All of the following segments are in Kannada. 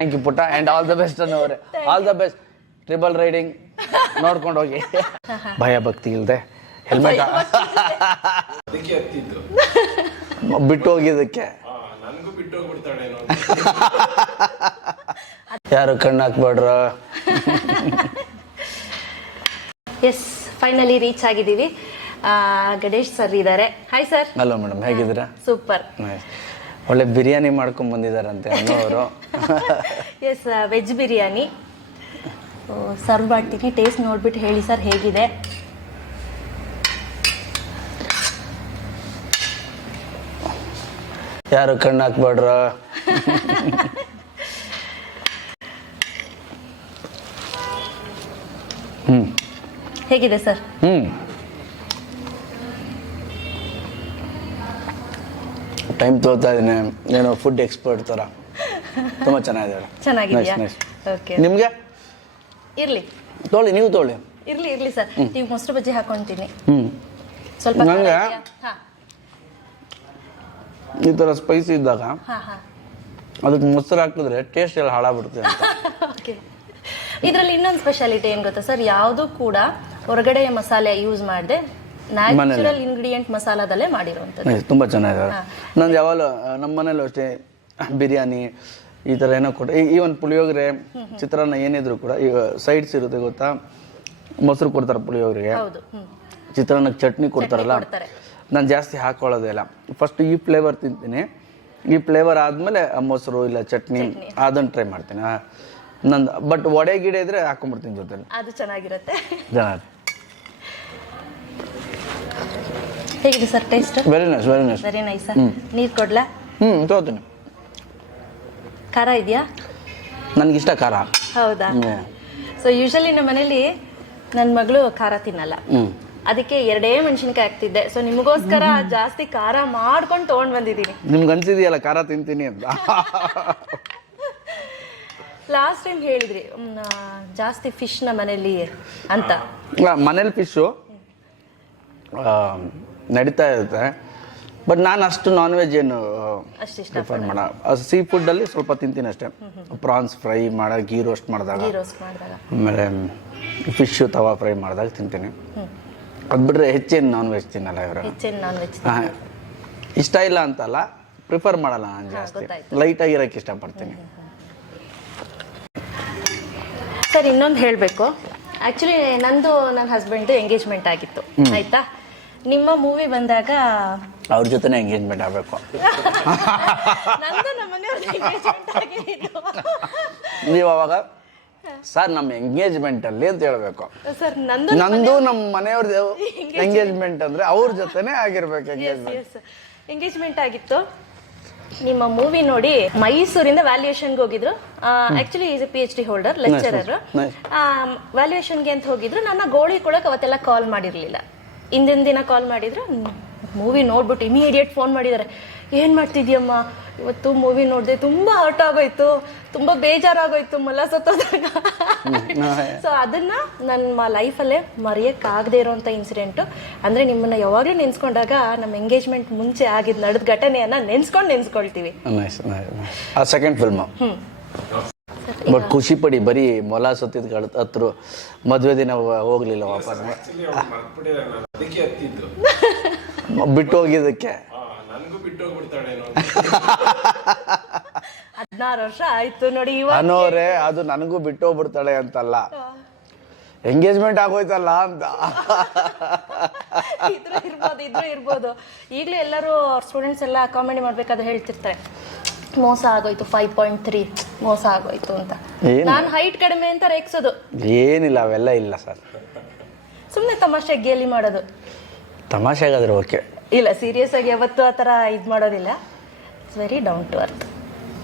ಥ್ಯಾಂಕ್ ಯು ಪುಟ್ಟ ಆ್ಯಂಡ್ ಆಲ್ ದ ಬೆಸ್ಟ್ ಅನ್ನೋರೆ. All the best. Triple riding ನೋಡ್ಕೊಂಡು ಹೋಗಿ. ಭಯ ಭಕ್ತಿ ಇಲ್ಲದೆ ಹೆಲ್ಮೆಟ್ ಬಿಟ್ಟು ಹೋಗಿದ್ದಕ್ಕೆ ಯಾರು ಕಣ್ಣು ಹಾಕ್ಬೇಡ್ರ. ಎಸ್, ಫೈನಲಿ ರೀಚ್ ಆಗಿದ್ದೀವಿ. ಗಣೇಶ್ ಸರ್ ಇದ್ದಾರೆ. Hi sir. ಹಲೋ ಮೇಡಮ್, ಹೇಗಿದ್ದೀರಾ? ಸೂಪರ್. ಒಳ್ಳೆ ಬಿರಿಯಾನಿ ಮಾಡ್ಕೊಂಡು ಬಂದಿದ್ದಾರಂತೆ ಅನ್ನೋರು. ಎಸ್, ವೆಜ್ ಬಿರಿಯಾನಿ ಸರ್ವ್ ಮಾಡ್ತೀನಿ. ಟೇಸ್ಟ್ ನೋಡ್ಬಿಟ್ಟು ಹೇಳಿ ಸರ್ ಹೇಗಿದೆ. ಯಾರು ಕಣ್ಣು ಹಾಕ್ಬೇಡ್ರ. ಹೇಗಿದೆ ಸರ್? ಟೈಮ್ ತೋರ್ತಾ ಇದ್ದೀನಿ, ಏನೋ ಫುಡ್ ಎಕ್ಸ್ಪರ್ಟ್ ಥರ. ತುಂಬ ಚೆನ್ನಾಗಿದೆ. ಚೆನ್ನಾಗಿದೆಯಾ? ಓಕೆ. ನಿಮಗೆ ಇರಲಿ, ತೊಗೊಳ್ಳಿ, ನೀವು ತೊಗೊಳ್ಳಿ. ಇರಲಿ ಸರ್. ನೀವು ಮೊಸರು ಬಜ್ಜಿ ಹಾಕೊಳ್ತೀನಿ ಸ್ವಲ್ಪ. ನನಗೆ ಈ ಥರ ಸ್ಪೈಸಿ ಇದ್ದಾಗ ಅದಕ್ಕೆ ಮೊಸರು ಹಾಕಿದ್ರೆ ಟೇಸ್ಟ್ ಎಲ್ಲ ಹಾಳಾಗ್ಬಿಡುತ್ತೆ ಅಂತ. ಓಕೆ. ಇದರಲ್ಲಿ ಇನ್ನೊಂದು ಸ್ಪೆಷಾಲಿಟಿ ಏನು ಗೊತ್ತಾ ಸರ್? ಯಾವುದು ಕೂಡ ಹೊರಗಡೆ ಮಸಾಲೆ ಯೂಸ್ ಮಾಡದೆ ನ್ಯಾಚುರಲ್ ಇಂಗ್ರೀಡಿಯೆಂಟ್ ಮಸಾಲದಲ್ಲೇ ಮಾಡಿರುವಂಥದ್ದು. ತುಂಬ ಚೆನ್ನಾಗಿದೆ. ನಂದು ಯಾವಾಗಲೂ ನಮ್ಮ ಮನೇಲೂ ಅಷ್ಟೇ ಬಿರಿಯಾನಿ ಈ ಥರ ಏನೋ ಕೊಟ್ಟು, ಈವನ್ ಪುಳಿಯೋಗರೆ, ಚಿತ್ರಾನ್ನ ಏನಿದ್ರು ಕೂಡ ಈಗ ಸೈಡ್ಸ್ ಇರುತ್ತೆ ಗೊತ್ತಾ. ಮೊಸರು ಕೊಡ್ತಾರೆ ಪುಳಿಯೋಗರೆಗೆ, ಚಿತ್ರಾನ್ನಕ್ಕೆ ಚಟ್ನಿ ಕೊಡ್ತಾರಲ್ಲ, ನಾನು ಜಾಸ್ತಿ ಹಾಕೊಳ್ಳೋದೇ ಇಲ್ಲ. ಫಸ್ಟ್ ಈ ಫ್ಲೇವರ್ ತಿಂತೀನಿ, ಈ ಫ್ಲೇವರ್ ಆದಮೇಲೆ ಮೊಸರು ಇಲ್ಲ ಚಟ್ನಿ ಅದನ್ನು ಟ್ರೈ ಮಾಡ್ತೀನಿ ನಂದು. ಬಟ್ ವಡೆ ಗಿಡ ಇದ್ರೆ ಹಾಕೊಂಡ್ಬಿಡ್ತೀನಿ ಜೊತೆಲಿ, ಅದು ಚೆನ್ನಾಗಿರುತ್ತೆ. ಹೇಗಿದೆ sir taste? Very nice, very nice, very nice. ನೀರು ಕೊಡ್ಲಾ? ತಗೋತೀನಿ. ಖಾರ ಇದೆಯಾ? ನನಗಿಷ್ಟ ಖಾರ. ಹೌದಾ? ಸೊ ಯೂಶಲಿ ನಮ್ಮ ಮನೇಲಿ ನನ್ನ ಮಗಳು ಖಾರ ತಿನ್ನಲ್ಲ, ಅದಕ್ಕೆ 2 ಮೆಣಸಿನಕಾಯಿ ಹಾಕ್ತಿದ್ದೆ. ಸೊ ನಿಮಗೋಸ್ಕರ ಜಾಸ್ತಿ ಖಾರ ಮಾಡ್ಕೊಂಡು ತೊಗೊಂಡು ಬಂದಿದ್ದೀನಿ. ನಿಮ್ಗೆ ಅನ್ಸಿದೆಯಲ್ಲ ಖಾರ ತಿಂತೀನಿ ಅಂತ. ಲಾಸ್ಟ್ ಟೈಮ್ ಹೇಳಿದ್ರಿ ಜಾಸ್ತಿ ಫಿಶ್ ನಮ್ಮ ಮನೇಲಿ ಅಂತ. ಮನೇಲಿ ಫಿಶು ನಡೀತಾ ಇರುತ್ತೆ, ಬಟ್ ನಾನು ಅಷ್ಟು ನಾನ್ ವೆಜ್ ಏನು ಪ್ರಿಫರ್ ಮಾಡ. ಸೀ ಫುಡ್ಡಲ್ಲಿ ಸ್ವಲ್ಪ ತಿಂತೀನಿ ಅಷ್ಟೇ. ಪ್ರಾನ್ಸ್ ಫ್ರೈ ಮಾಡೋ, ಗೀ ರೋಸ್ಟ್ ಮಾಡಿದಾಗ, ಆಮೇಲೆ ಫಿಶು ತವಾ ಫ್ರೈ ಮಾಡಿದಾಗ ತಿಂತೀನಿ. ಅದು ಬಿಟ್ಟರೆ ಹೆಚ್ಚೇನು ನಾನ್ ವೆಜ್ ತಿನ್ನಲ್ಲ ಇವರು. ಇಷ್ಟ ಇಲ್ಲ ಅಂತಲ್ಲ, ಪ್ರಿಫರ್ ಮಾಡಲ್ಲ ನಾನು ಜಾಸ್ತಿ. ಲೈಟಾಗಿರೋಕ್ಕೆ ಇಷ್ಟಪಡ್ತೀನಿ. ಸರ್ ಇನ್ನೊಂದು ಹೇಳಬೇಕು, ಆ್ಯಕ್ಚುಲಿ ನಂದು ನನ್ನ ಹಸ್ಬೆಂಡ್ದು ಎಂಗೇಜ್ಮೆಂಟ್ ಆಗಿತ್ತು, ಆಯಿತಾ? ನಿಮ್ಮ ಮೂವಿ ಬಂದಾಗ ಅವ್ರ ಜೊತೆನೇ ಎಂಗೇಜ್ಮೆಂಟ್ ಆಗಬೇಕು. ನೀವು ಅವಾಗ ಸರ್ ನಮ್ಮ ಎಂಗೇಜ್ಮೆಂಟಲ್ಲಿ ಅಂತ ಹೇಳ್ಬೇಕು. ಸರ್ ನಂದು ನಮ್ಮ ಮನೆಯವ್ರದ್ದು ಎಂಗೇಜ್ಮೆಂಟ್ ಅಂದರೆ ಅವ್ರ ಜೊತೆನೇ ಆಗಿರ್ಬೇಕು. ಎಂಗೇಜ್ಮೆಂಟ್ ಆಗಿತ್ತು. ನಿಮ್ಮ ಮೂವಿ ನೋಡಿ ಮೈಸೂರಿಂದ ವ್ಯಾಲ್ಯೂಯೇಷನ್ಗೆ ಹೋಗಿದ್ರು. Actually is a PhD holder, lecturer. ವ್ಯಾಲ್ಯೂಯೇಷನ್ಗೆ ಅಂತ ಹೋಗಿದ್ರು. ನನ್ನ ಗೋಳಿ ಕೊಡೋಕೆ ಅವತ್ತೆಲ್ಲ ಕಾಲ್ ಮಾಡಿರಲಿಲ್ಲ. ಹಿಂದಿನ ದಿನ ಕಾಲ್ ಮಾಡಿದ್ರು, ಮೂವಿ ನೋಡ್ಬಿಟ್ಟು ಇಮಿಡಿಯೇಟ್ ಫೋನ್ ಮಾಡಿದ್ದಾರೆ. ಏನು ಮಾಡ್ತಿದ್ಯಮ್ಮ, ಇವತ್ತು ಮೂವಿ ನೋಡಿದೆ, ತುಂಬ ಹರ್ಟ್ ಆಗೋಯ್ತು, ತುಂಬ ಬೇಜಾರಾಗೋಯ್ತು ಮಲ್ಲ ಸತ್ತೋದಾಗ. ಸೊ ಅದನ್ನ ನನ್ನ ಲೈಫಲ್ಲೇ ಮರೆಯೋಕ್ಕಾಗದೇ ಇರೋಂಥ ಇನ್ಸಿಡೆಂಟು. ಅಂದರೆ ನಿಮ್ಮನ್ನು ಯಾವಾಗಲೂ ನೆನೆಸ್ಕೊಂಡಾಗ ನಮ್ಮ ಎಂಗೇಜ್ಮೆಂಟ್ ಮುಂಚೆ ಆಗಿದ್ದು ನಡೆದ ಘಟನೆಯನ್ನು ನೆನೆಸ್ಕೊಳ್ತೀವಿ. Second film. ಬಟ್ ಖುಷಿ ಪಡಿ, ಬರೀ ಮೊಲ ಸತ್ತಿದ ಹತ್ರ ಮದುವೆ ದಿನ ಹೋಗ್ಲಿಲ್ಲ ವಾಪಸ್. ಬಿಟ್ಟು ಹೋಗಿದ್ದಕ್ಕೆ 16 ವರ್ಷ ಆಯ್ತು ನೋಡಿ. ಅನ್ನೋರೆ ಅದು ನನಗೂ ಬಿಟ್ಟು ಹೋಗ್ಬಿಡ್ತಾಳೆ ಅಂತಲ್ಲ, ಎಂಗೇಜ್ಮೆಂಟ್ ಆಗೋಯ್ತಲ್ಲ ಅಂತ. ಇದ್ರೂ ಇರ್ಬೋದು. ಈಗಲೂ ಎಲ್ಲರೂ ಸ್ಟೂಡೆಂಟ್ಸ್ ಎಲ್ಲ ಕಾಮಿಡಿ ಮಾಡ್ಬೇಕಾದ್ರೆ ಹೇಳ್ತಿರ್ತಾರೆ, ಮೋಸ ಆಗೋಯ್ತು 5.3 ಮೋಸ ಆಗೋಯ್ತು ಅಂತ. ನಾನು ಹೈಟ್ ಕಡಿಮೆ ಅಂತ ರೇಗ್ಸೋದು. ಏನಿಲ್ಲ, ಅವೆಲ್ಲ ಇಲ್ಲ ಸರ್. ಸುಮ್ಮನೆ ತಮಾಷೆ ಗೇಲಿ ಮಾಡೋದು. ತಮಾಷೆಗಾದ್ರೆ ಓಕೆ, ಇಲ್ಲ ಸೀರಿಯಸ್ ಆಗಿ ಯಾವತ್ತೂ ಆ ಥರ ಇದು ಮಾಡೋದಿಲ್ಲ. It's very down to earth.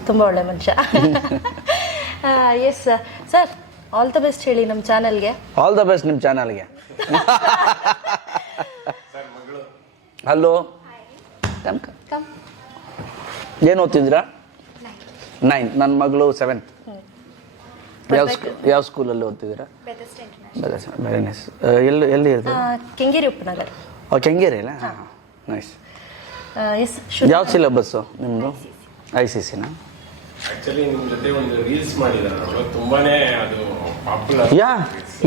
ತುಂಬ ಒಳ್ಳೆ ಮನುಷ್ಯ. Yes sir, all the best ಹೇಳಿ ನಮ್ಮ ಚಾನಲ್ಗೆ. ಆಲ್ ದ ಬೆಸ್ಟ್ ನಿಮ್ಮ ಚಾನಲ್ಗೆ. ಹಲೋ, ಏನು ಓದ್ತಿದ್ದೀರಾ? 9. ನನ್ನ ಮಗಳು 7th. ಯಾವ ಸ್ಕೂಲಲ್ಲಿ ಓದ್ತಿದ್ದೀರಾ? Very nice. ಎಲ್ಲಿ ಇರ್ತದೆ? ಕೆಂಗೇರಿ ಉಪನಗರ. ಕೆಂಗೇರಿ ಅಲ್ಲ? ನೈಸ್. ಯಾವ ಸಿಲೆಬಸ್ಸು ನಿಮ್ಮದು? ICCನಾ? ಆಕ್ಚುಲಿ ನಿಮ್ ಜೊತೆ ಒಂದು ರೀಲ್ಸ್ ಮಾಡಿದಾರೆ ಅವರು, ತುಂಬಾನೇ ಅದು ಪಾಪ್ಯುಲರ್.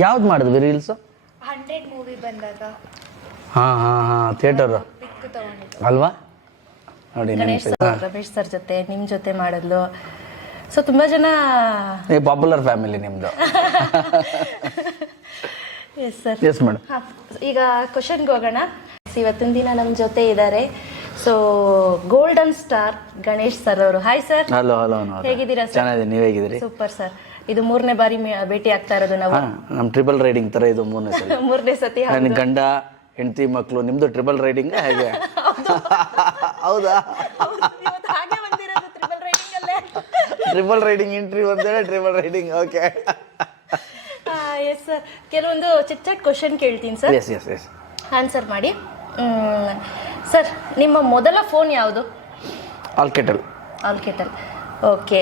ಯಾವ್ದು ಮಾಡಿದ್ವಿ ರೀಲ್ಸ್? 100 ಮೂವಿ ಬಂದಾಗ ಹಾ ಥಿಯೇಟರ್ ಪಿಕ್ ತಗೊಂಡಿದ್ದು ಅಲ್ವಾ ನೋಡಿ. ಗಣೇಶ್ ಸರ್, ರಮೇಶ್ ಸರ್ ಜೊತೆ ನಿಮ್ ಜೊತೆ ಮಾಡಿದ್ಲು. ಸೊ ತುಂಬಾ ಜನ ಪಾಪ್ಯುಲರ್ ಫ್ಯಾಮಿಲಿ ನಿಮ್ದು. Yes sir. Yes madam. ಈಗ ಕ್ವಶನ್ಗೆ ಹೋಗೋಣ. ಇವತ್ತಿನ ದಿನ ನಮ್ಮ ಜೊತೆ ಇದ್ದಾರೆ. So golden star Ganesh sir ಅವರು. Hi sir. ಹಲೋ ಹೇಗಿದ್ದೀರಾ ಸರ್? ಚೆನ್ನಾಗಿದೆ, ನೀವ್ ಹೇಗಿದ್ದೀರಿ? Super sir. ಇದು 3ನೇ ಬಾರಿ ಭೇಟಿ ಆಗ್ತಾ ಇರೋದು ನಾವು. ನಮ್ ಟ್ರಿಬಲ್ ರೈಡಿಂಗ್ ತರ ಇದು 3ನೇ ಸಲ. 3ನೇ ಸತಿ. ನನ್ನ ಗಂಡ ಹೆಂಡತಿ ಮಕ್ಕಳು, ನಿಮ್ದು ಟ್ರಿಬಲ್ ರೈಡಿಂಗ್ ಹೇಗೆ? ಹೌದಾ? ಟ್ರಿಬಲ್ ರೈಡಿಂಗ್ ಎಂಟ್ರಿ ಒಂದೇ triple riding. Okay yes sir. ಕೆಲವೊಂದು ಚಿಟ್ಚಾಟ್ ಕ್ವಶನ್ ಕೇಳ್ತೀನಿ sir, yes yes yes answer ಮಾಡಿ. ಸರ್, ನಿಮ್ಮ ಮೊದಲ ಫೋನ್ ಯಾವುದು? ಆಲ್ಕೆಟಲ್. ಓಕೆ.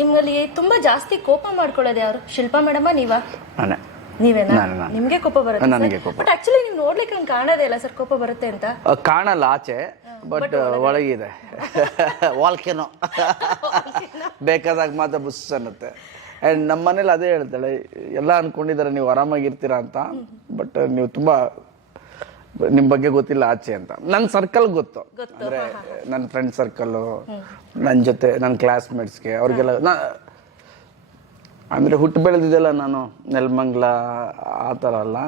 ನಿಮ್ಮಲ್ಲಿ ತುಂಬಾ ಜಾಸ್ತಿ ಕೋಪ ಮಾಡ್ಕೊಳ್ಳೋದು ಯಾರು? ಶಿಲ್ಪಾ ಮೇಡಮ, ನೀವಾ? ನೀವೇನಾ? ನಿಮ್ಗೆ ಕೋಪ ಬರುತ್ತೆ? ನನಗೆ ಕೋಪ. ಬಟ್ ಆಕ್ಚುಲಿ ನೀವು ನೋಡ್ಲಿಕ್ಕೆ ನಂಗೆ ಕಾಣೋದೇ ಇಲ್ಲ ಸರ್ ಕೋಪ ಬರುತ್ತೆ ಅಂತ. ಕಾಣಲ್ಲ ಆಚೆ, ಬಟ್ ಒಳಗಿದೆ ವಾಲ್ಕೆನೋ. ಬೇಕಾದಾಗ ಮಾತ್ರ ಬುಸ್ ಅನ್ನತ್ತೆ. ಆ್ಯಂಡ್ ನಮ್ಮ ಮನೇಲಿ ಅದೇ ಹೇಳ್ತಾಳೆ, ಎಲ್ಲ ಅನ್ಕೊಂಡಿದ್ದಾರೆ ನೀವು ಆರಾಮಾಗಿರ್ತೀರಾ ಅಂತ, ಬಟ್ ನೀವು ತುಂಬಾ ನಿಮ್ಮ ಬಗ್ಗೆ ಗೊತ್ತಿಲ್ಲ ಆಚೆ ಅಂತ. ನನ್ನ ಸರ್ಕಲ್ ಗೊತ್ತು, ಅಂದರೆ ನನ್ನ ಫ್ರೆಂಡ್ ಸರ್ಕಲ್ಲು, ನನ್ನ ಜೊತೆ ನನ್ನ ಕ್ಲಾಸ್ಮೇಟ್ಸ್ಗೆ ಅವ್ರಿಗೆಲ್ಲ ಅಂದರೆ ಹುಟ್ಟು ಬೆಳೆದಿದ್ದೆಲ್ಲ ನಾನು ನೆಲಮಂಗ್ಲ ಆ ಥರ ಅಲ್ಲ,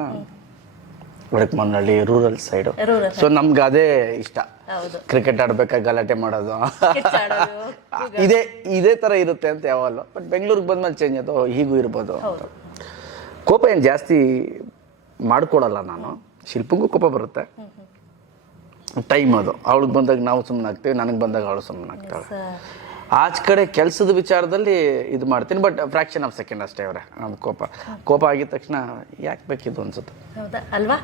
ಒಡಕಮನಹಳ್ಳಿ ರೂರಲ್ ಸೈಡು. ಸೊ ನಮ್ಗೆ ಅದೇ ಇಷ್ಟ. ಕ್ರಿಕೆಟ್ ಆಡ್ಬೇಕಾಗಿ ಗಲಾಟೆ ಮಾಡೋದು ಇದೇ ಥರ ಇರುತ್ತೆ ಅಂತ ಯಾವಲ್ಲ. ಬಟ್ ಬೆಂಗಳೂರಿಗೆ ಬಂದ್ಮೇಲೆ ಚೇಂಜ್ ಆಯ್ತು, ಹೀಗೂ ಇರ್ಬೋದು ಅಂತ. ಕೋಪ ಏನು ಜಾಸ್ತಿ ಮಾಡ್ಕೊಡಲ್ಲ ನಾನು. ಶಿಲ್ಪಂಗೂ ಕೋಪ ಬರುತ್ತೆ, ಟೈಮ್ ಅದು. ಅವಳಿಗೆ ಬಂದಾಗ ನಾವು ಸುಮ್ಮನೆ ಆಗ್ತೀವಿ, ನನಗೆ ಬಂದಾಗ ಅವಳು ಸುಮ್ಮನೆ ಆಗ್ತಾಳೆ. ಆಚ ಕಡೆ ಕೆಲಸದ ವಿಚಾರದಲ್ಲಿ ಇದು ಮಾಡ್ತೀನಿ, ಬಟ್ ಫ್ರಾಕ್ಷನ್ ಆಫ್ ಸೆಕೆಂಡ್ ಅಷ್ಟೇ ಅವರೇ. ನಮ್ಮ ಕೋಪ ಆಗಿದ ತಕ್ಷಣ ಯಾಕೆ ಬೇಕಿದ್ದು ಅನ್ಸುತ್ತೆ. ಹೌದಾ ಅಲ್ವಾ?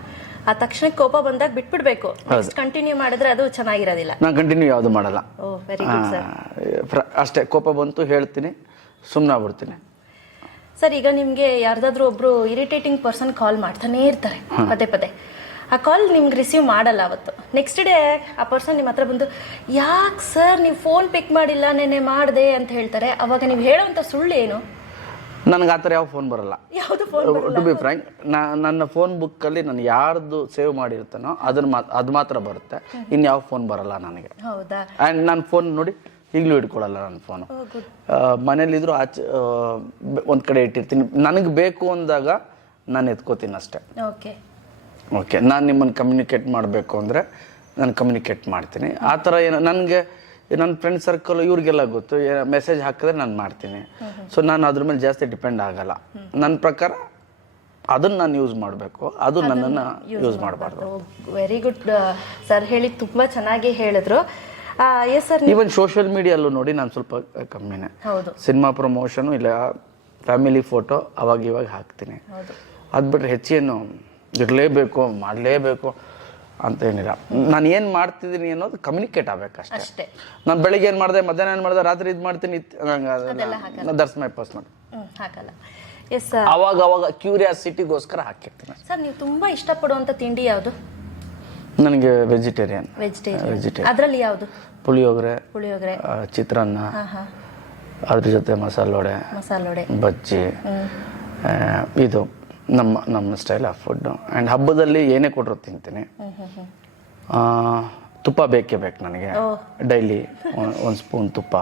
ಆ ತಕ್ಷಣ ಕೋಪ ಬಂದಾಗ ಬಿಟ್ಬಿಡ್ಬೇಕು, ಕಂಟಿನ್ಯೂ ಮಾಡಿದ್ರೆ ಅದು ಚೆನ್ನಾಗಿರೋದಿಲ್ಲ. ನಾನು ಕಂಟಿನ್ಯೂ ಯಾವುದು ಮಾಡಲ್ಲ. Very good sir. ಅಷ್ಟೇ, ಕೋಪ ಬಂತು ಹೇಳ್ತೀನಿ, ಸುಮ್ಮನೆ ಆಗ್ಬಿಡ್ತೀನಿ. ಸರ್, ಈಗ ನಿಮ್ಗೆ ಯಾರ್ದಾದ್ರೂ ಒಬ್ರು ಇರಿಟೇಟಿಂಗ್ ಪರ್ಸನ್ ಕಾಲ್ ಮಾಡ್ತಾನೆ ಇರ್ತಾರೆ ಪದೇ ಪದೇ. ಆ ಕಾಲ್ ನಿಮ್ಗೆ ರಿಸೀವ್ ಮಾಡಲ್ಲ ಅವತ್ತು. ನೆಕ್ಸ್ಟ್ ಡೇ ಆ ಪರ್ಸನ್ ನಿಮ್ಮ ಹತ್ರ ಬಂದು, ಯಾಕೆ ಸರ್ ನೀವು ಫೋನ್ ಪಿಕ್ ಮಾಡಿಲ್ಲ, ನೆನ್ನೆ ಮಾಡಿದೆ ಅಂತ ಹೇಳ್ತಾರೆ. ಅವಾಗ ನೀವು ಹೇಳೋವಂಥ ಸುಳ್ಳು ಏನು? ನನಗೆ ಆ ಥರ ಯಾವ ಫೋನ್ ಬರಲ್ಲ. ಯಾವುದು ಫೋನ್? ಟು ಬಿ ಫ್ರ್ಯಾಂಕ್, ನನ್ನ ಫೋನ್ ಬುಕ್ಕಲ್ಲಿ ನಾನು ಯಾರ್ದು ಸೇವ್ ಮಾಡಿರ್ತಾನೋ ಅದು ಮಾತ್ರ ಬರುತ್ತೆ. ಇನ್ಯಾವ ಫೋನ್ ಬರಲ್ಲ ನನಗೆ. ಹೌದಾ? ಆ್ಯಂಡ್ ನನ್ನ ಫೋನ್ ನೋಡಿ ಈಗಲೂ ಇಟ್ಕೊಳ್ಳಲ್ಲ ನನ್ನ ಫೋನು. ಮನೇಲಿದ್ರು ಆಚೆ ಒಂದು ಕಡೆ ಇಟ್ಟಿರ್ತೀನಿ. ನನಗೆ ಬೇಕು ಅಂದಾಗ ನಾನು ಎತ್ಕೋತೀನಿ ಅಷ್ಟೇ. ಓಕೆ, ನಾನು ನಿಮ್ಮನ್ನು ಕಮ್ಯುನಿಕೇಟ್ ಮಾಡಬೇಕು ಅಂದರೆ ನಾನು ಕಮ್ಯುನಿಕೇಟ್ ಮಾಡ್ತೀನಿ. ಆ ಥರ ಏನು ನನಗೆ ನನ್ನ ಫ್ರೆಂಡ್ ಸರ್ಕಲ್ ಇವ್ರಿಗೆಲ್ಲ ಗೊತ್ತು, ಮೆಸೇಜ್ ಹಾಕಿದ್ರೆ ನಾನು ಮಾಡ್ತೀನಿ. ಸೊ ನಾನು ಅದ್ರ ಮೇಲೆ ಜಾಸ್ತಿ ಡಿಪೆಂಡ್ ಆಗಲ್ಲ. ನನ್ನ ಪ್ರಕಾರ ಅದನ್ನು ನಾನು ಯೂಸ್ ಮಾಡಬೇಕು, ಅದು ನನ್ನನ್ನು ಯೂಸ್ ಮಾಡಬಾರ್ದು. ವೆರಿ ಗುಡ್ ಸರ್, ಹೇಳಿ ತುಂಬ ಚೆನ್ನಾಗಿ ಹೇಳಿದ್ರು. Yes sir. ಈವನ್ ಸೋಷಿಯಲ್ ಮೀಡಿಯಲ್ಲೂ ನೋಡಿ ನಾನು ಸ್ವಲ್ಪ ಕಮ್ಮಿನೇ. ಸಿನಿಮಾ ಪ್ರಮೋಷನು ಇಲ್ಲ ಫ್ಯಾಮಿಲಿ ಫೋಟೋ ಅವಾಗ ಇವಾಗ ಹಾಕ್ತೀನಿ. ಅದು ಬಿಟ್ಟರೆ ಹೆಚ್ಚೇನು ಇರಲೇಬೇಕು ಮಾಡಲೇಬೇಕು ಅಂತ ಏನಿಲ್ಲ. ನಾನು ಏನು ಮಾಡ್ತಿದ್ದೀನಿ ಅನ್ನೋದು ಕಮ್ಯುನಿಕೇಟ್ ಆಗಬೇಕಷ್ಟೇ. ನಾನು ಬೆಳಿಗ್ಗೆ ಏನು ಮಾಡಿದೆ, ಮಧ್ಯಾಹ್ನ ಏನು ಮಾಡಿದೆ, ರಾತ್ರಿ ಇದು ಮಾಡ್ತೀನಿ, ದಟ್ಸ್ ಮೈ ಪರ್ಸನಲ್. ಅವಾಗ ಕ್ಯೂರಿಯಾಸಿಟಿಗೋಸ್ಕರ ಹಾಕಿರ್ತೀನಿ. ಸರ್, ನೀವು ತುಂಬ ಇಷ್ಟಪಡುವಂಥ ತಿಂಡಿ ಯಾವುದು? ನನಗೆ ವೆಜಿಟೇರಿಯನ್. ಅದರಲ್ಲಿ ಯಾವುದು? ಪುಳಿಯೋಗರೆ, ಚಿತ್ರಾನ್ನ, ಅದ್ರ ಜೊತೆ ಮಸಾಲೆ ವಡೆ, ಬಜ್ಜಿ. ಇದು ನಮ್ಮ ಸ್ಟೈಲ್ ಆಫ್ ಫುಡ್ಡು. ಆ್ಯಂಡ್ ಹಬ್ಬದಲ್ಲಿ ಏನೇ ಕೊಟ್ಟರು ತಿಂತೀನಿ. ತುಪ್ಪ ಬೇಕೇ ಬೇಕು ನನಗೆ, ಡೈಲಿ ಒಂದು ಸ್ಪೂನ್ ತುಪ್ಪ.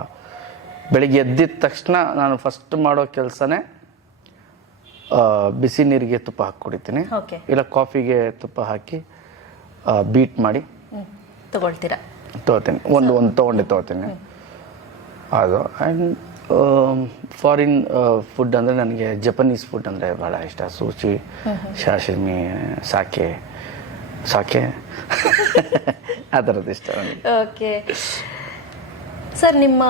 ಬೆಳಿಗ್ಗೆ ಎದ್ದಿದ ತಕ್ಷಣ ನಾನು ಫಸ್ಟ್ ಮಾಡೋ ಕೆಲಸನೇ ಬಿಸಿ ನೀರಿಗೆ ತುಪ್ಪ ಹಾಕಿ ಕುಡಿತೀನಿ, ಇಲ್ಲ ಕಾಫಿಗೆ ತುಪ್ಪ ಹಾಕಿ ಬೀಟ್ ಮಾಡಿ ತೊಗೋತೀನಿ. ಒಂದು ತೊಗೊತೀನಿ ಅದು. ಆ್ಯಂಡ್ ಫಾರಿನ್ ಫುಡ್ ಅಂದರೆ ನನಗೆ ಜಪನೀಸ್ ಫುಡ್ ಅಂದರೆ ಭಾಳ ಇಷ್ಟ. ಸೂಚಿ, ಶಾಶಿಮಿ, ಸಾಕೆ ಆ ಥರದ್ದು ಇಷ್ಟ ನನಗೆ. ಓಕೆ ಸರ್, ನಿಮ್ಮ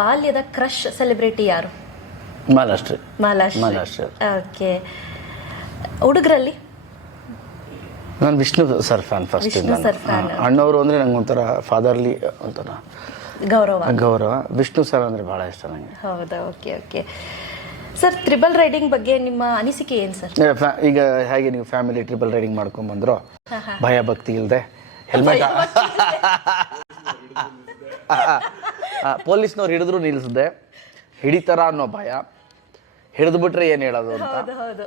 ಬಾಲ್ಯದ ಕ್ರಶ್ ಸೆಲೆಬ್ರಿಟಿ ಯಾರು? ಮಹಾರಾಷ್ಟ್ರ. ಓಕೆ. ಹುಡುಗರಲ್ಲಿ ನಾನು ವಿಷ್ಣು ಸರ್ ಫ್ಯಾನ್. ಫಸ್ಟ್ ಅಣ್ಣವರು ಅಂದರೆ ನಂಗೆ ಒಂಥರ ಫಾದರ್ಲಿ ಒಂಥರ ಗೌರವ. ವಿಷ್ಣು ಸರ್ ಅಂದರೆ ಭಾಳ ಇಷ್ಟ ನನಗೆ. ಹೌದಾ? ಓಕೆ ಸರ್, ಟ್ರಿಬಲ್ ರೈಡಿಂಗ್ ಬಗ್ಗೆ ನಿಮ್ಮ ಅನಿಸಿಕೆ ಏನು ಸರ್? ಈಗ ಹೇಗೆ ನೀವು ಫ್ಯಾಮಿಲಿ ಟ್ರಿಬಲ್ ರೈಡಿಂಗ್ ಮಾಡ್ಕೊಂಡ್ಬಂದ್ರು, ಭಯ ಭಕ್ತಿ ಇಲ್ಲದೆ ಹೆಲ್ಮೆಟ್ ಪೊಲೀಸ್ನವ್ರು ಹಿಡಿದ್ರು ನಿಲ್ಲಿಸ್ದೆ, ಹಿಡಿತಾರ ಅನ್ನೋ ಭಯ, ಹಿಡಿದು ಬಿಟ್ರೆ ಏನು ಹೇಳೋದು ಅಂತ. ಹೌದು ಹೌದು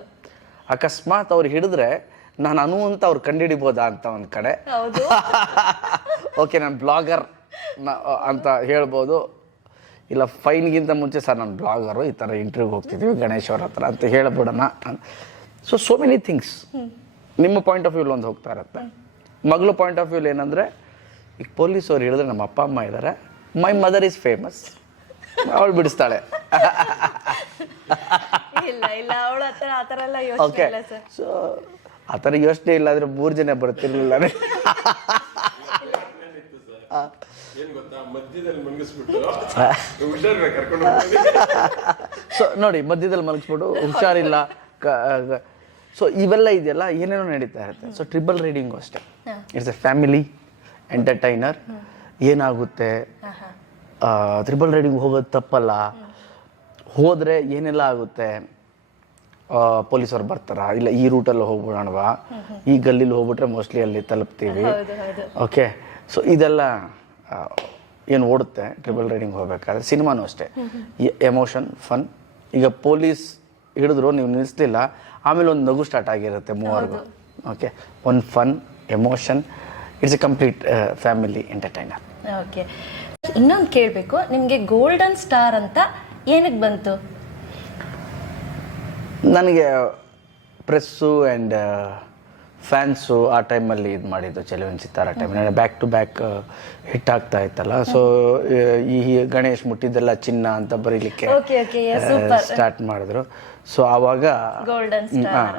ಅಕಸ್ಮಾತ್ ಅವ್ರು ಹಿಡಿದ್ರೆ ನಾನು ಅನು ಅಂತ ಅವ್ರು ಕಂಡುಹಿಡಿಬೋದಾ ಅಂತ ಒಂದು ಕಡೆ. ಹೌದು ಓಕೆ ನಾನು ಬ್ಲಾಗರ್ ಅಂತ ಹೇಳ್ಬೋದು, ಇಲ್ಲ ಫೈನ್ಗಿಂತ ಮುಂಚೆ ಸರ್ ನಾನು ಬ್ಲಾಗರು, ಈ ಥರ ಇಂಟರ್ವ್ಯೂಗೆ ಹೋಗ್ತಿದ್ದೀವಿ ಗಣೇಶ್ ಅವ್ರ ಹತ್ರ ಅಂತ ಹೇಳ್ಬಿಡೋಣ. ಸೊ ಮೆನಿ ಥಿಂಗ್ಸ್ ನಿಮ್ಮ ಪಾಯಿಂಟ್ ಆಫ್ ವ್ಯೂಲಿ ಒಂದು ಹೋಗ್ತಾ ಇರುತ್ತೆ. ಮಗಳು ಪಾಯಿಂಟ್ ಆಫ್ ವ್ಯೂಲಿ ಏನಂದರೆ, ಈಗ ಪೊಲೀಸ್ ಅವ್ರು ಹೇಳಿದ್ರೆ ನಮ್ಮ ಅಪ್ಪ ಅಮ್ಮ ಇದ್ದಾರೆ, ಮೈ ಮದರ್ ಈಸ್ ಫೇಮಸ್, ಅವಳು ಬಿಡಿಸ್ತಾಳೆ. ಇಲ್ಲ ಇಲ್ಲ ಅವಳ ಹತ್ರ ಆ ಥರ ಎಲ್ಲ ಯೋಚನೆ ಓಕೆ, ಇಲ್ಲ ಸರ್. ಸೊ ಆ ಥರ ಯೋಚನೆ ಇಲ್ಲ ಅಂದರೆ 3 ಜನ ಬರ್ತಿರ್ಲಿಲ್ಲ. ಏನ್ ಗೊತ್ತಾ, ಮಧ್ಯದಲ್ಲಿ ಮಲಗಿಸ್ಬಿಟ್ಟು ಹುಷಾರಿಲ್ಲ ಕರ್ಕೊಂಡು ಹೋಗ್ತೀನಿ. ಸೊ ನೋಡಿ, ಮಧ್ಯದಲ್ಲಿ ಮಲಗಿಸ್ಬಿಟ್ಟು ಹುಷಾರಿಲ್ಲ. ಸೊ ಇವೆಲ್ಲ ಇದೆಯಲ್ಲ ಏನೇನೋ ನಡೀತಾ ಇರುತ್ತೆ. ಸೊ ಟ್ರಿಬಲ್ ರೈಡಿಂಗು ಅಷ್ಟೇ, ಇಟ್ಸ್ ಎ ಫ್ಯಾಮಿಲಿ ಎಂಟರ್ಟೈನರ್. ಏನಾಗುತ್ತೆ, ಟ್ರಿಬಲ್ ರೈಡಿಂಗ್ ಹೋಗೋದು ತಪ್ಪಲ್ಲ, ಹೋದರೆ ಏನೆಲ್ಲ ಆಗುತ್ತೆ, ಪೊಲೀಸವ್ರು ಬರ್ತಾರ, ಇಲ್ಲ ಈ ರೂಟಲ್ಲಿ ಹೋಗ್ಬಿಡೋಣವಾ, ಈ ಗಲ್ಲಿಲಿ ಹೋಗ್ಬಿಟ್ರೆ ಮೋಸ್ಟ್ಲಿ ಅಲ್ಲಿ ತಲುಪ್ತೀವಿ. ಓಕೆ, ಸೊ ಇದೆಲ್ಲ ಏನು ಓಡುತ್ತೆ ಟ್ರಿಬಲ್ ರೈಡಿಂಗ್ ಹೋಗ್ಬೇಕಾದ್ರೆ. ಸಿನಿಮಾನೂ ಅಷ್ಟೇ, ಎಮೋಷನ್, ಫನ್. ಈಗ ಪೊಲೀಸ್ ಹಿಡಿದ್ರು ನೀವು ನಿಲ್ಲಿಸ್ಲಿಲ್ಲ, ಆಮೇಲೆ ಒಂದು ನಗು ಸ್ಟಾರ್ಟ್ ಆಗಿರುತ್ತೆ ಮೂವರ್ಗೂ. ಓಕೆ, ಒಂದು fun, emotion, it's A complete family entertainer. Okay, ಇನ್ನೊಂದು ಕೇಳಬೇಕು, ನಿಮಗೆ ಗೋಲ್ಡನ್ ಸ್ಟಾರ್ ಅಂತ ಏನಕ್ಕೆ ಬಂತು? ನನಗೆ ಪ್ರೆಸ್ಸು ಆ್ಯಂಡ್ ಫ್ಯಾನ್ಸು ಆ ಟೈಮಲ್ಲಿ ಇದು ಮಾಡಿದ್ದು ಚೆಲುವಿನ ಸಿತಾರ ಟೈಮಲ್ಲಿ ಬ್ಯಾಕ್ ಟು ಬ್ಯಾಕ್ ಹಿಟ್ ಆಗ್ತಾ ಇತ್ತಲ್ಲ. ಸೊ ಈ ಗಣೇಶ್ ಮುಟ್ಟಿದ್ದೆಲ್ಲ ಚಿನ್ನ ಅಂತ ಬರೀಲಿಕ್ಕೆ ಸ್ಟಾರ್ಟ್ ಮಾಡಿದ್ರು. ಸೊ ಆವಾಗ ಗೋಲ್ಡನ್ ಸ್ಟಾರ್.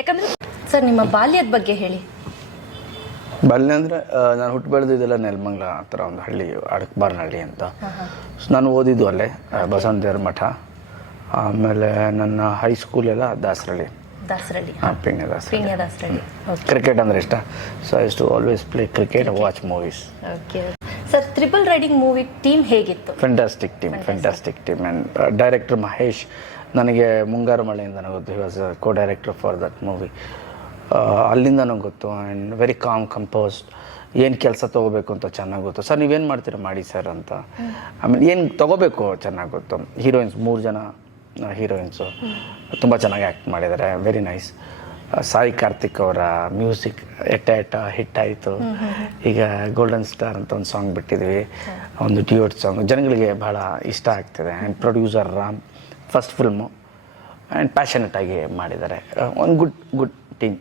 ಯಾಕಂದ್ರೆ ಸರ್ ನಿಮ್ಮ ಬಾಲ್ಯದ ಬಗ್ಗೆ ಹೇಳಿ. ಬಾಲ್ಯ ಅಂದರೆ ನಾನು ಹುಟ್ಟು ಬೆಳೆದಿದ್ದೆಲ್ಲ ನೆಲಮಂಗ್ಲ ಹತ್ರ ಒಂದು ಹಳ್ಳಿ, ಅಡಕಬಾರ್ನಹಳ್ಳಿ ಅಂತ. ಸೊ ನಾನು ಓದಿದ್ದು ಅಲ್ಲೇ ಬಸವನ ದೇವ್ರ ಮಠ. ಆಮೇಲೆ ನನ್ನ ಹೈಸ್ಕೂಲೆಲ್ಲ ದಾಸರಳ್ಳಿ, ಕ್ರಿಕೆಟ್ ಅಂದ್ರೆ ಇಷ್ಟ. So I too always play cricket, watch movies. Sir triple riding movie team ಹೇಗಿತ್ತು? Fantastic team and director Mahesh ನನಗೆ ಮುಂಗಾರು ಮಳೆಯಿಂದ ಗೊತ್ತು, he was co director for that movie. ಅಲ್ಲಿಂದ ನಂಗೆ ಗೊತ್ತು. ಆ್ಯಂಡ್ ವೆರಿ ಕಾಮ್, ಕಂಪೋಸ್ಡ್, ಏನು ಕೆಲಸ ತೊಗೋಬೇಕು ಅಂತ ಚೆನ್ನಾಗಿ ಗೊತ್ತು. ಸರ್ ನೀವೇನು ಮಾಡ್ತೀರ ಮಾಡಿ ಸರ್ ಅಂತ. ಆಮೇಲೆ ಏನು ತೊಗೋಬೇಕು ಚೆನ್ನಾಗಿ ಗೊತ್ತು. ಹೀರೋಯಿನ್ಸ್ 3 ಜನ ಹೀರೋಯಿನ್ಸು ತುಂಬ ಚೆನ್ನಾಗಿ ಆ್ಯಕ್ಟ್ ಮಾಡಿದ್ದಾರೆ, ವೆರಿ ನೈಸ್. ಸಾಯಿ ಕಾರ್ತಿಕ್ ಅವರ ಮ್ಯೂಸಿಕ್ ಎಟ್ಟ ಹಿಟ್ ಆಯಿತು. ಈಗ ಗೋಲ್ಡನ್ ಸ್ಟಾರ್ ಅಂತ ಒಂದು ಸಾಂಗ್ ಬಿಟ್ಟಿದ್ವಿ, ಒಂದು ಡ್ಯೂಯೆಟ್ ಸಾಂಗ್, ಜನಗಳಿಗೆ ಭಾಳ ಇಷ್ಟ ಆಗ್ತಿದೆ. And producer Ram, first film, and passionate ಆಗಿ ಮಾಡಿದ್ದಾರೆ. ಒಂದು ಗುಡ್ ಟೀಮ್.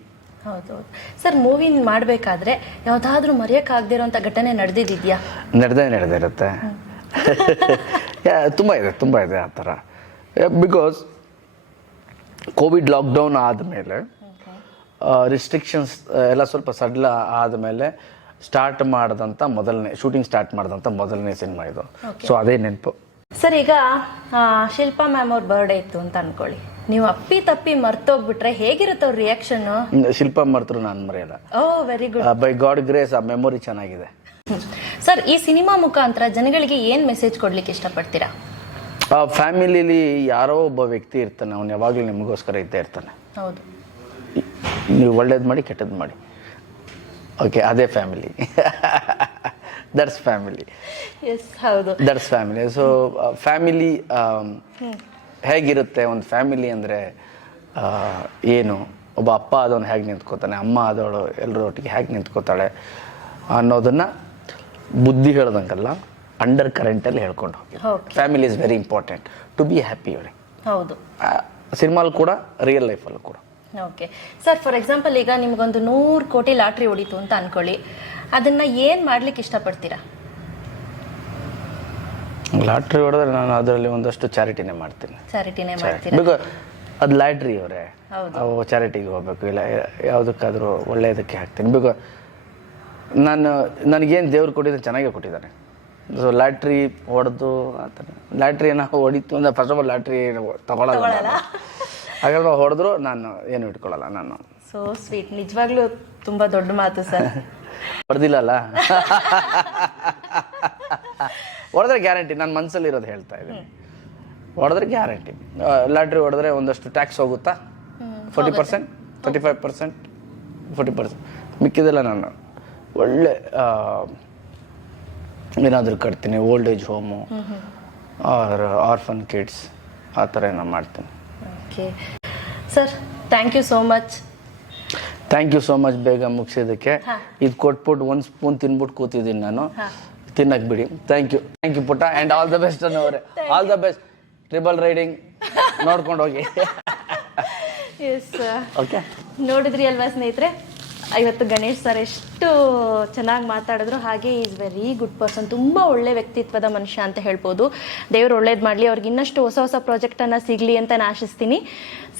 ಹೌದು ಸರ್, ಮೂವಿ ಮಾಡಬೇಕಾದ್ರೆ ಯಾವುದಾದ್ರೂ ಮರೆಯೋಕ್ಕಾಗದಿರೋಂಥ ಘಟನೆ ನಡೆದಿದೆಯಾ? ನಡೆದಿರುತ್ತೆ. ತುಂಬ ಇದೆ ಆ ಥರ. ಬಿಕಾಸ್ ಕೋವಿಡ್ ಲಾಕ್ಡೌನ್ ಆದಮೇಲೆ, ರಿಸ್ಟ್ರಿಕ್ಷನ್ಸ್ ಎಲ್ಲ ಸ್ವಲ್ಪ ಸಡ್ಲ ಆದಮೇಲೆ ಶೂಟಿಂಗ್ ಸ್ಟಾರ್ಟ್ ಮಾಡಿದಂಥ ಮೊದಲನೇ ಸಿನಿಮಾ ಇದು. ಸೊ ಅದೇ ನೆನಪು. ಸರ್ ಈಗ ಶಿಲ್ಪಾ ಮ್ಯಾಮ್ ಅವ್ರ ಬರ್ಡೇ ಇತ್ತು ಅಂತ ಅನ್ಕೊಳ್ಳಿ, ನೀವು ಅಪ್ಪಿ ತಪ್ಪಿ ಮರ್ತೋಗ್ಬಿಟ್ರೆ ಹೇಗಿರುತ್ತೆ ಅವ್ರ ರಿಯಾಕ್ಷನ್? ಶಿಲ್ಪಾ ಮರ್ತರು ನಾನು ಮರೆಯಲ್ಲ. Oh very good. By God grace ಆ ಮೆಮೊರಿ ಚೆನ್ನಾಗಿದೆ. ಸರ್ ಈ ಸಿನಿಮಾ ಮುಖಾಂತರ ಜನಗಳಿಗೆ ಏನು ಮೆಸೇಜ್ ಕೊಡ್ಲಿಕ್ಕೆ ಇಷ್ಟಪಡ್ತೀರಾ? ಫ್ಯಾಮಿಲಿಲಿ ಯಾರೋ ಒಬ್ಬ ವ್ಯಕ್ತಿ ಇರ್ತಾನೆ, ಅವನು ಯಾವಾಗಲೂ ನಿಮಗೋಸ್ಕರ ಇದ್ದೇ ಇರ್ತಾನೆ. ಹೌದು, ನೀವು ಒಳ್ಳೇದು ಮಾಡಿ ಕೆಟ್ಟದ್ದು ಮಾಡಿ, ಓಕೆ, ಅದೇ ಫ್ಯಾಮಿಲಿ. That's family. ಎಸ್, ಹೌದು, ದಟ್ಸ್ ಫ್ಯಾಮಿಲಿ. ಸೊ ಫ್ಯಾಮಿಲಿ ಹೇಗಿರುತ್ತೆ, ಒಂದು ಫ್ಯಾಮಿಲಿ ಅಂದರೆ ಏನು, ಒಬ್ಬ ಅಪ್ಪ ಆದವನು ಹೇಗೆ ನಿಂತ್ಕೋತಾನೆ, ಅಮ್ಮ ಆದವಳು ಎಲ್ಲರೊಟ್ಟಿಗೆ ಹೇಗೆ ನಿಂತ್ಕೋತಾಳೆ ಅನ್ನೋದನ್ನು ಬುದ್ಧಿ ಹೇಳ್ದಂಗಲ್ಲ, ಅಂಡರ್ ಕರೆಂಟಲ್ಲಿ ಹೇಳ್ಕೊಂಡು ಹೋಗಿ. Family is very important to be happy. ಅವರಿಗೆ ಹೌದು, ಸಿನಿಮಾಲ್ ಕೂಡ, ರಿಯಲ್ ಲೈಫಲ್ಲೂ ಕೂಡ. ಓಕೆ ಸರ್, ಫಾರ್ ಎಕ್ಸಾಂಪಲ್ ಈಗ ನಿಮ್ಗೊಂದು 100 ಕೋಟಿ ಲಾಟ್ರಿ ಹೊಡಿತು ಅಂತ ಅನ್ಕೊಳ್ಳಿ, ಅದನ್ನ ಏನು ಮಾಡ್ಲಿಕ್ಕೆ ಇಷ್ಟಪಡ್ತೀರಾ? ಲಾಟ್ರಿ ಹೊಡೆದ್ರೆ ನಾನು ಅದರಲ್ಲಿ ಒಂದಷ್ಟು ಚಾರಿಟಿನೇ ಮಾಡ್ತೀನಿ. ಬಿಕಾಸ್ ಅದು ಲಾಟ್ರಿ ಅವರೇ, ಅವು ಚಾರಿಟಿಗೆ ಹೋಗ್ಬೇಕು, ಇಲ್ಲ ಯಾವುದಕ್ಕಾದರೂ ಒಳ್ಳೆಯದಕ್ಕೆ ಹಾಕ್ತೀನಿ. ಬಿಕಾಸ್ ನನಗೇನು ದೇವ್ರು ಕೊಟ್ಟಿದ್ದಾನೆ ಚೆನ್ನಾಗೇ ಕೊಟ್ಟಿದ್ದಾನೆ. ಸೊ ಲಾಟ್ರಿ ಹೊಡೆದು ಆ ಥರ ಲಾಟ್ರಿಯನ್ನು ಹೊಡಿತು ಅಂದರೆ ಫಸ್ಟ್ ಆಫ್ ಆಲ್ ಲಾಟ್ರಿ ತಗೊಳ್ಳಲ್ಲ. ಹಾಗಾದ್ರೆ ಹೊಡೆದ್ರು ನಾನು ಏನು ಇಟ್ಕೊಳ್ಳಲ್ಲ. ನಾನು ಸೋ ಸ್ವೀಟ್, ನಿಜವಾಗ್ಲೂ ತುಂಬ ದೊಡ್ಡ ಮಾತು ಸರ್. ಹೊಡೆದಿಲ್ಲಲ್ಲ, ಹೊಡೆದ್ರೆ ಗ್ಯಾರಂಟಿ. ನನ್ನ ಮನಸ್ಸಲ್ಲಿ ಇರೋದು ಹೇಳ್ತಾ ಇದ್ದೀನಿ, ಹೊಡೆದ್ರೆ ಗ್ಯಾರಂಟಿ. ಲಾಟ್ರಿ ಹೊಡೆದ್ರೆ ಒಂದಷ್ಟು ಟ್ಯಾಕ್ಸ್ ಹೋಗುತ್ತಾ, 40%, 35%, 40%. ಮಿಕ್ಕಿದೆಲ್ಲ ನಾನು ಒಳ್ಳೆ ಏನಾದರೂ ಕಟ್ತೀನಿ, old age home or orphan kids ಆ ಥರ ಏನೋ ಮಾಡ್ತೀನಿ. Okay sir, thank you so much. Thank you so much ಬೇಗ ಮುಗಿಸಿದ್ದಕ್ಕೆ. ಇದು ಕೊಟ್ಬಿಟ್ಟು ಒಂದು ಸ್ಪೂನ್ ತಿನ್ಬಿಟ್ಟು ಕೂತಿದ್ದೀನಿ ನಾನು, ತಿನ್ನಕ್ಕೆ ಬಿಡಿ. ಥ್ಯಾಂಕ್ ಯು ಪುಟ್ಟ, ಆ್ಯಂಡ್ ಆಲ್ ದ ಬೆಸ್ಟ್ ಅನ್ನೋರೆ. All the best, triple riding ನೋಡ್ಕೊಂಡು ಹೋಗಿ. Yes, okay. ನೋಡಿದ್ರಿ ಅಲ್ವಾ ಸ್ನೇಹಿತರೆ, ಇವತ್ತು ಗಣೇಶ್ ಸರ್ ಎಷ್ಟು ಚೆನ್ನಾಗಿ ಮಾತಾಡಿದ್ರು. ಹಾಗೆ ಈಸ್ ವೆರಿ ಗುಡ್ ಪರ್ಸನ್, ತುಂಬ ಒಳ್ಳೆ ವ್ಯಕ್ತಿತ್ವದ ಮನುಷ್ಯ ಅಂತ ಹೇಳ್ಬೋದು. ದೇವ್ರು ಒಳ್ಳೇದು ಮಾಡಲಿ, ಅವ್ರಿಗೆ ಇನ್ನಷ್ಟು ಹೊಸ ಹೊಸ ಪ್ರಾಜೆಕ್ಟನ್ನು ಸಿಗಲಿ ಅಂತ ನಾನು ಆಶಿಸ್ತೀನಿ.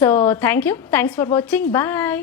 So thank you, thanks for watching, bye.